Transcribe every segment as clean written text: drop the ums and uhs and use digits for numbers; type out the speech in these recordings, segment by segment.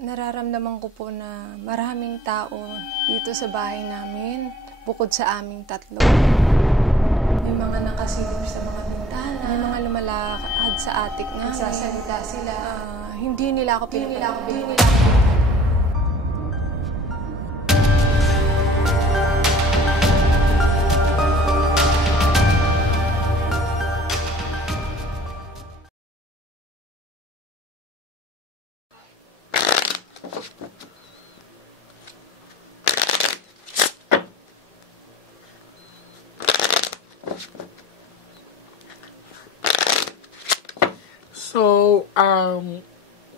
Nararamdaman ko po na maraming tao dito sa bahay namin, bukod sa aming tatlo. May mga nakasilip sa mga bintana, may mga lumalakad sa atik namin. Nagsasalita sila. Hindi nila ako pinapakita. So,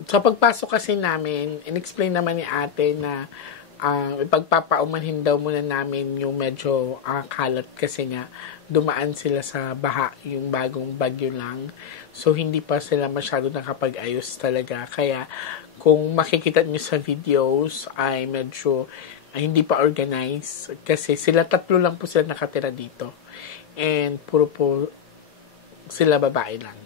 sa pagpasok kasi namin, in-explain naman ni ate na ipagpapaumanhin daw muna namin yung medyo kalat kasi nga dumaan sila sa baha, yung bagong bagyo lang. So, hindi pa sila masyado nakapag-ayos talaga. Kaya, kung makikita nyo sa videos, ay medyo hindi pa organized. Kasi sila tatlo lang po sila nakatira dito. And puro po sila babae lang.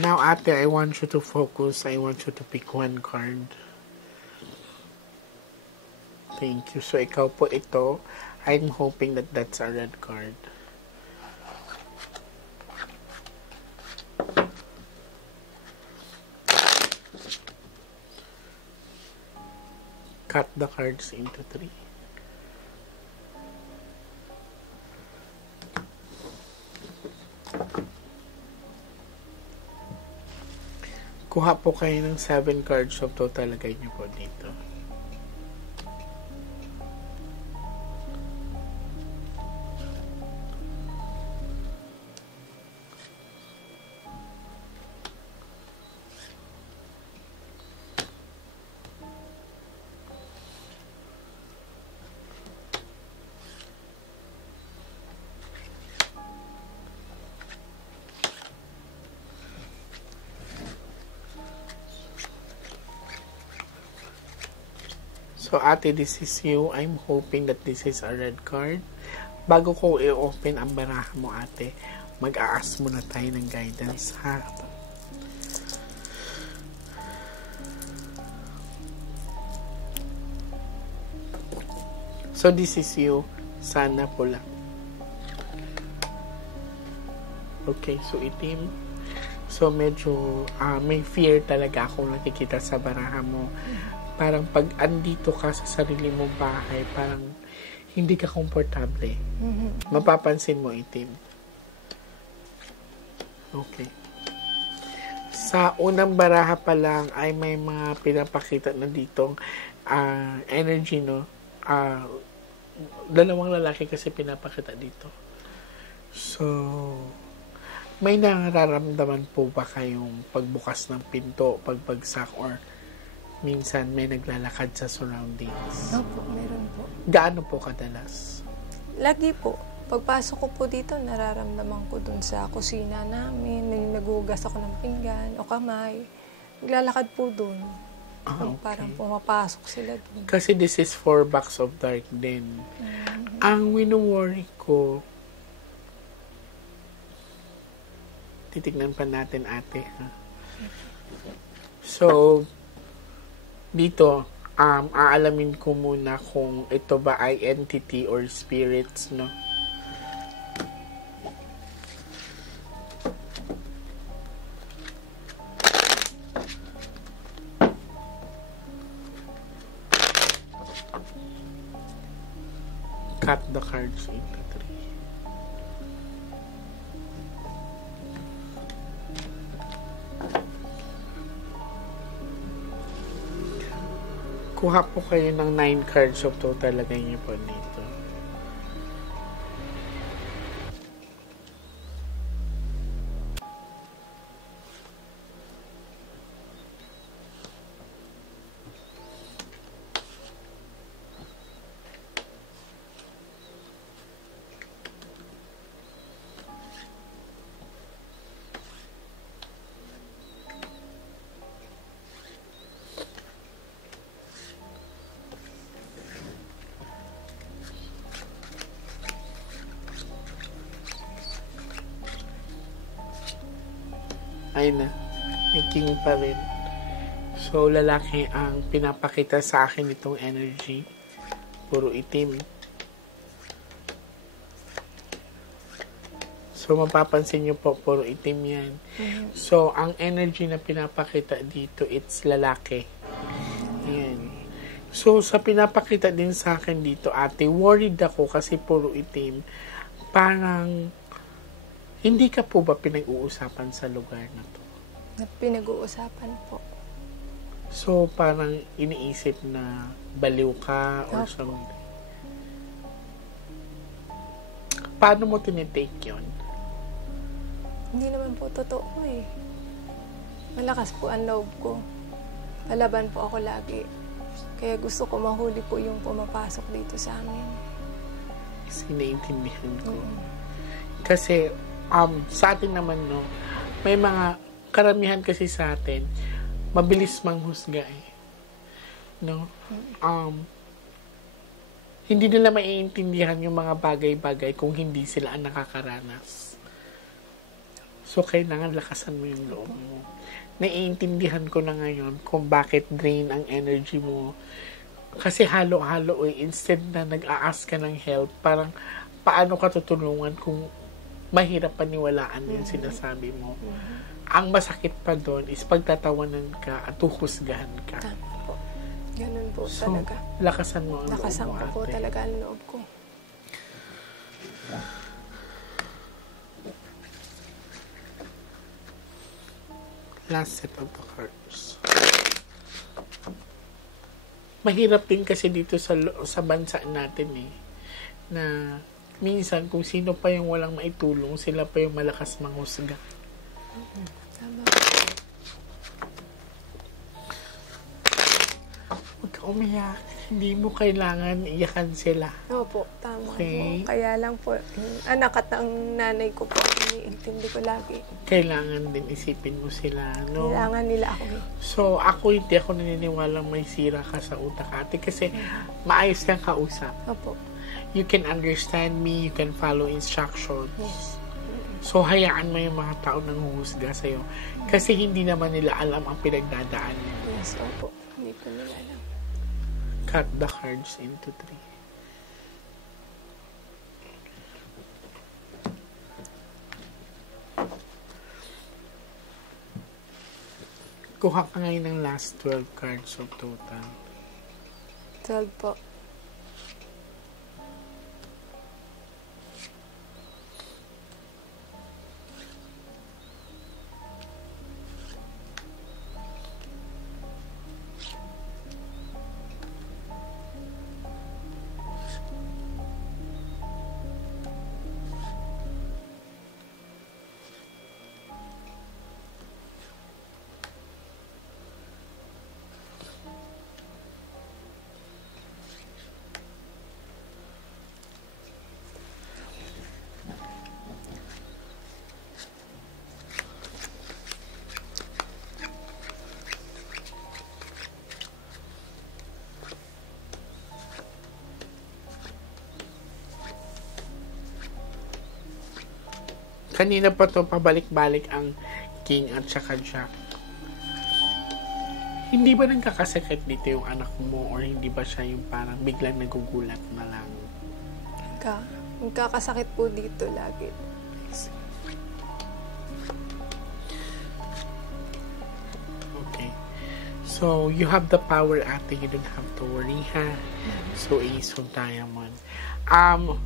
Now, ate, I want you to focus. I want you to pick one card. Thank you. So, ikaw po ito. I'm hoping that that's a red card. Cut the cards into 3. Kuha po kayo ng 7 cards of total. Lagay nyo po dito. So, ate, this is you. I'm hoping that this is a red card. Bago ko i-open ang baraha mo, ate, mag-a-ask muna tayo ng guidance, ha? So, this is you. Sana pula. Okay, so itim. So, medyo may fear talaga akong nakikita sa baraha mo. Parang pag andito ka sa sarili mong bahay, parang hindi ka komportable. Mapapansin mo itim. Okay. Sa unang baraha pa lang ay may mga pinapakita na ditong energy, no? Dalawang lalaki kasi pinapakita dito. So, may nararamdaman po ba kayong pagbukas ng pinto, pagbagsak, or minsan may naglalakad sa surroundings? Opo, meron po. Gaano po kadalas? Lagi po. Pagpasok ko po dito, nararamdaman ko dun sa kusina namin. Nagugas ako ng pinggan o kamay. Naglalakad po dun. Okay. Parang pumapasok sila dun. Kasi this is 4 box of dark din. Ang wino-worry ko, titignan pa natin, ate, ha? So, dito, aalamin ko muna kung ito ba ay entity or spirits, no? Cut the cards into 3. Kuha po kayo ng 9 cards of total. Lagay niyo po dito. Ay na, may king pa rin. So, lalaki ang pinapakita sa akin itong energy. Puro itim. So, mapapansin nyo po, puro itim yan. So, ang energy na pinapakita dito, it's lalaki. Ayan. So, sa pinapakita din sa akin dito, ate, worried ako kasi puro itim. Parang, hindi ka po ba pinag-uusapan sa lugar na to? Pinag-uusapan po. So, parang iniisip na baliw ka or something. Paano mo tinitake yun? Hindi naman po totoo eh. Malakas po ang loob ko. Palaban po ako lagi. Kaya gusto ko mahuli po yung pumapasok dito sa amin. Kasi naiintindihan ko. Kasi, sa atin naman, no, may mga karamihan kasi sa atin, mabilis manghusga eh. No? Hindi nila maiintindihan yung mga bagay-bagay kung hindi sila ang nakakaranas. So, kailangan lakasan mo yung loob mo. Naiintindihan ko na ngayon kung bakit drain ang energy mo. Kasi halo-halo eh. Instead na nag-a-ask ka ng help, parang paano ka tutulungan kung mahirap paniwalaan yung sinasabi mo. Ang masakit pa doon is pagtatawanan ka at uhusgahan ka. Tama po. Ganun po So, talaga. lakasan mo ang Lakasan loob mo, ko po ate. talaga ang loob ko. Last set of the cards. Mahirap din kasi dito sa bansa natin eh, na minsan kung sino pa yung walang maitulong, sila pa yung malakas manghusga. Tama. Huwag ka umiyak. Hindi mo kailangan iyakan sila. Opo, tama Okay. po. Kaya lang po, yung anak at ang nanay ko po, iniintindi ko lagi. Kailangan din isipin mo sila, no? Kailangan nila ako. So, hindi ako naniniwalang may sira ka sa utak, ate, kasi maayos kang kausap. Opo. You can understand me, you can follow instructions. Yes. So, hayaan mo yung mga tao nang huhusga sa'yo. Kasi hindi naman nila alam ang pinagdadaan mo. Yes, opo. Hindi ko nila alam. Cut the cards into 3. Kuha ka ngayon ng last 12 cards of total. 12 po. Kanina pa to pabalik-balik ang king at saka jack. Hindi ba nagkakasakit dito yung anak mo or hindi ba siya yung parang biglang nagugulat na lang? Magkakasakit po dito lagi. Okay. So, you have the power, ate. You don't have to worry, ha? So, Ace of Diamond.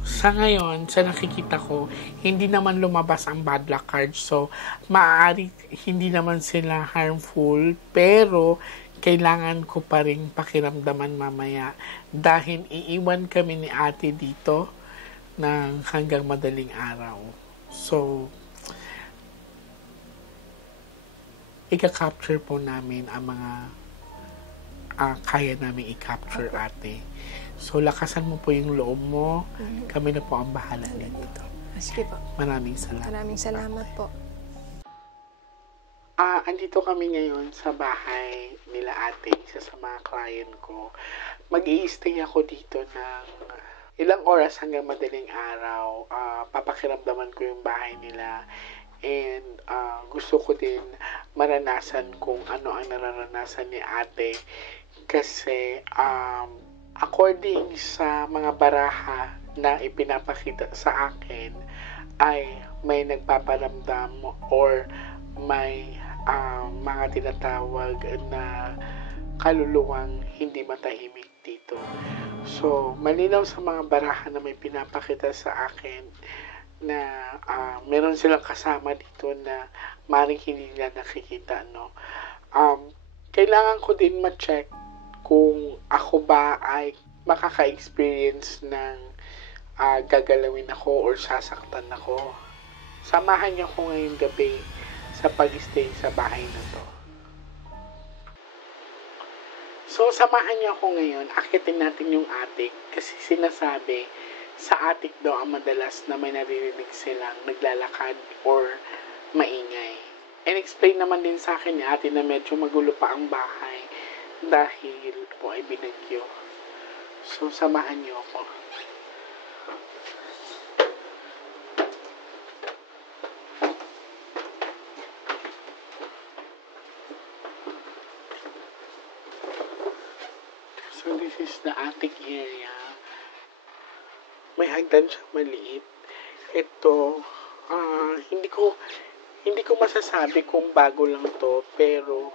Sa ngayon, sa nakikita ko, hindi naman lumabas ang bad luck cards. So, maaari hindi naman sila harmful, pero kailangan ko pa rin pakiramdaman mamaya dahil iiwan kami ni ate dito ng hanggang madaling araw. So, ika-capture po namin ang mga kaya namin i-capture, ate. So, lakasan mo po yung loob mo. Kami na po ang bahala dito. Sige po. Maraming salamat. Maraming salamat po. Andito kami ngayon sa bahay nila ate, isa sa mga client ko. Mag-i-stay ako dito ng ilang oras hanggang madaling araw. Papakiramdaman ko yung bahay nila. And gusto ko din maranasan kung ano ang nararanasan ni ate. Kasi according sa mga baraha na ipinapakita sa akin, ay may nagpaparamdam or may mga tinatawag na kaluluwang hindi matahimik dito. So, malinaw sa mga baraha na may pinapakita sa akin na meron silang kasama dito na maring hindi nila nakikita, no? Kailangan ko din ma-check kung ako ba ay makaka-experience ng gagalawin ako or sasaktan ako. Samahan niyo ako ngayong gabi sa pag-stay sa bahay na to. So, samahan niyo ako ngayon. Akitin natin yung attic kasi sinasabi sa attic daw ang madalas na may naririnig silang naglalakad or maingay. And explain naman din sa akin ni ate na medyo magulo pa ang bahay dahil po ay binagyo. So, samahan niyo ako. So, this is the attic area. May hagdan siya maliit. Ito, hindi ko masasabi kung bago lang to, pero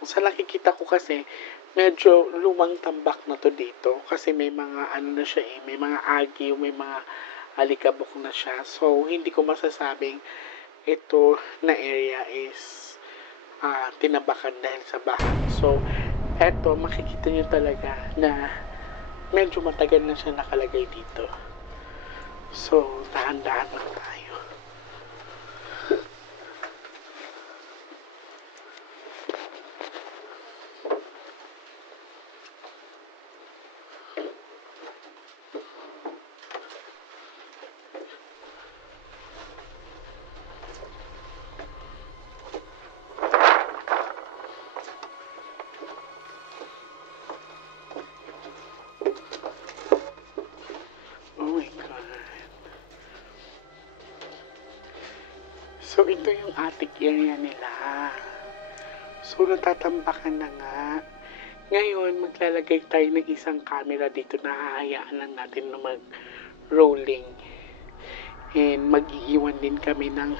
sa nakikita ko kasi medyo lumang tambak na to dito kasi may mga ano na siya may mga agiw, may mga alikabok na siya. So, hindi ko masasabing ito na area is tinabakan dahil sa baha. So, eto, makikita nyo talaga na medyo matagal na siya nakalagay dito. So, dahan-dahan lang tayo. So, ito yung attic area nila. So, natatambakan na nga. Ngayon, maglalagay tayo ng isang camera dito na hahayaan lang natin na mag-rolling. And mag-iiwan din kami ng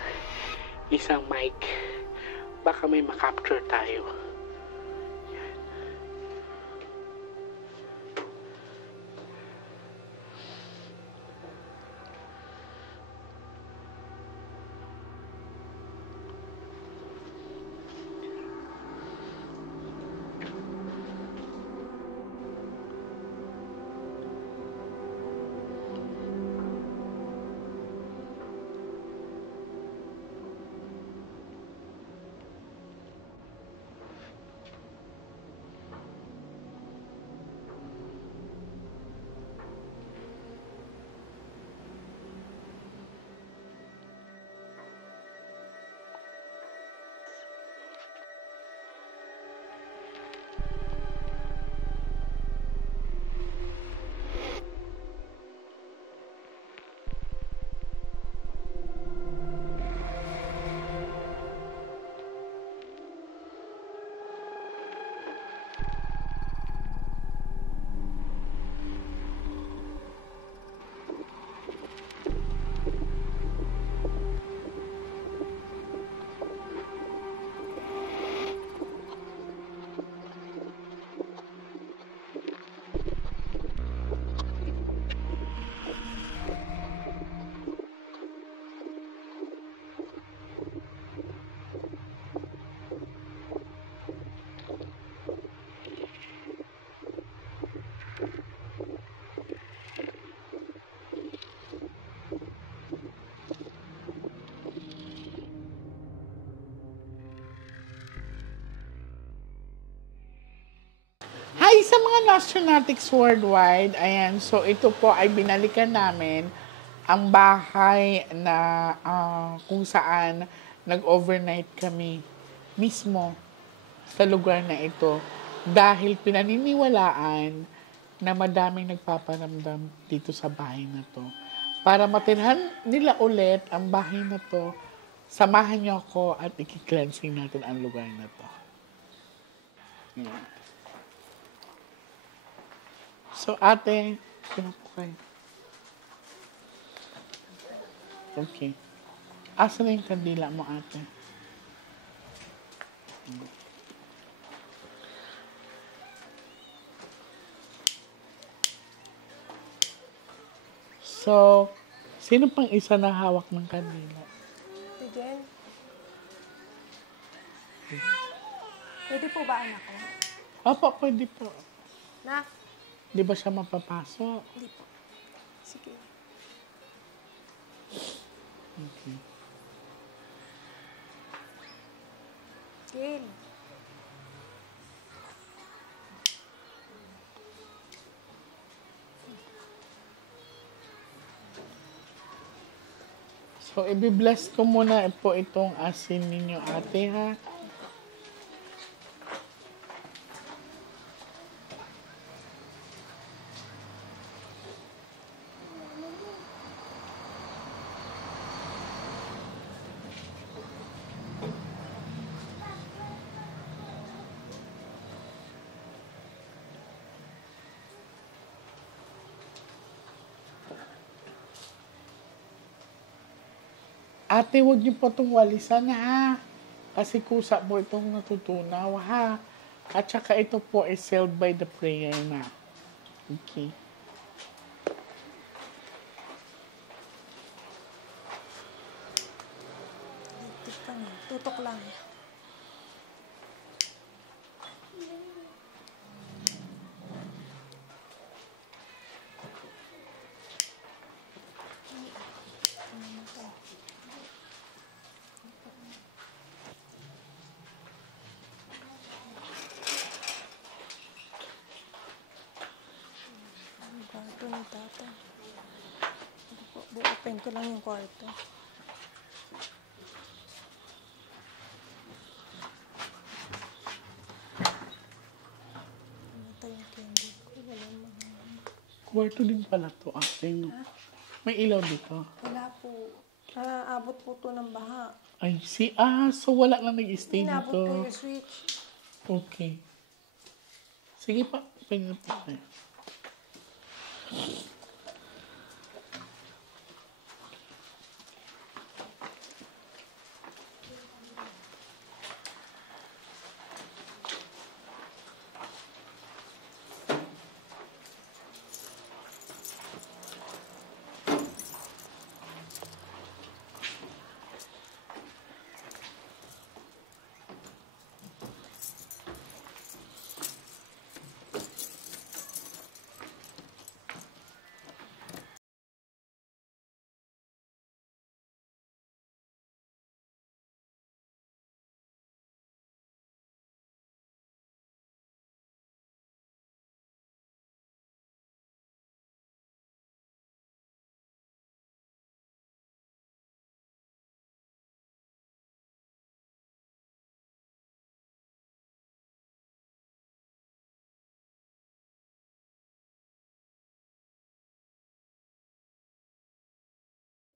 isang mic. Baka may makapture tayo. Hi sa mga Nostronatics worldwide. Ayan, so ito po ay binalikan namin ang bahay na kung saan nag-overnight kami mismo sa lugar na ito dahil pinaniniwalaan na madaming nagpaparamdam dito sa bahay na to. para matirhan nila ulit ang bahay na to, samahan niyo ako at i-cleansing natin ang lugar na to. Yan. So, ate, sino po kayo? Okay. Asa na yung kandila mo, ate? So, sino pang isa na hawak ng kandila? Si Jen. Pwede po ba anak ko? Opo, pwede po. Nak? Di ba siya mapapasok? Hindi po. Sige. Okay. Gail. So, i-bless ko muna po itong asin ninyo, ate, ha? Ate, huwag niyo po itong walisan, ha? Kasi kusa po itong natutunaw, ha? At saka ito po is sealed by the prayer na. Okay. Tutok lang. Kwarto ni tata. Bu-open ko lang yung kwarto. Namatay yung candle ko. Wala mga... Kwarto din pala to, ate, no? May ilaw dito. Wala po. Abot po to ng baha. Ay, so wala lang nag-stay Inabot dito. po yung switch. Okay. Sige pa, pwede pa tayo.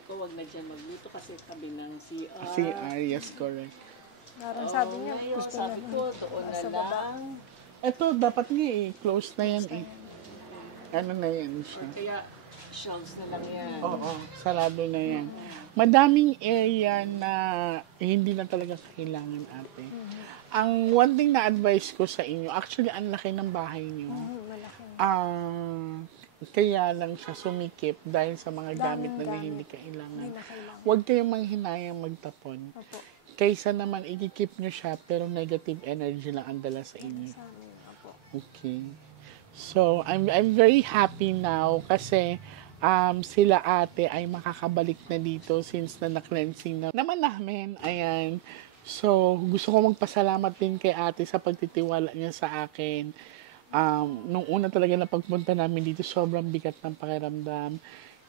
Huwag na dyan magluto kasi tabi ng CR. CR, yes, correct. Parang sabi niya, Ngayon, gusto sabi na. ko, doon na Sa baba. lang. Ito, dapat nga close na yan eh. Ano na yan siya? Kaya, shelves na lang yan. Oo, sarado na yan. Madaming area na hindi na talaga kailangan, ate. Ang one thing na advice ko sa inyo, actually, ang laki ng bahay niyo. Malaki. Kaya lang siya sumikip dahil sa mga gamit na hindi kailangan. Hindi na kailangan. Huwag kayong manghinayang magtapon. Opo. Kaysa naman ikikip nyo siya pero negative energy lang ang dala sa inyo. Sa amin. Opo. Okay. So, I'm very happy now kasi sila ate ay makakabalik na dito since na-cleansing na naman namin. Ayan. So, gusto ko magpasalamat din kay ate sa pagtitiwala niya sa akin. Nung una talaga na pagpunta namin dito, sobrang bigat ng pakiramdam.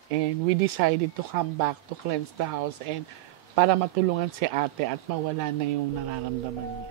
And we decided to come back to cleanse the house and para matulungan si ate at mawala na yung nararamdaman niya.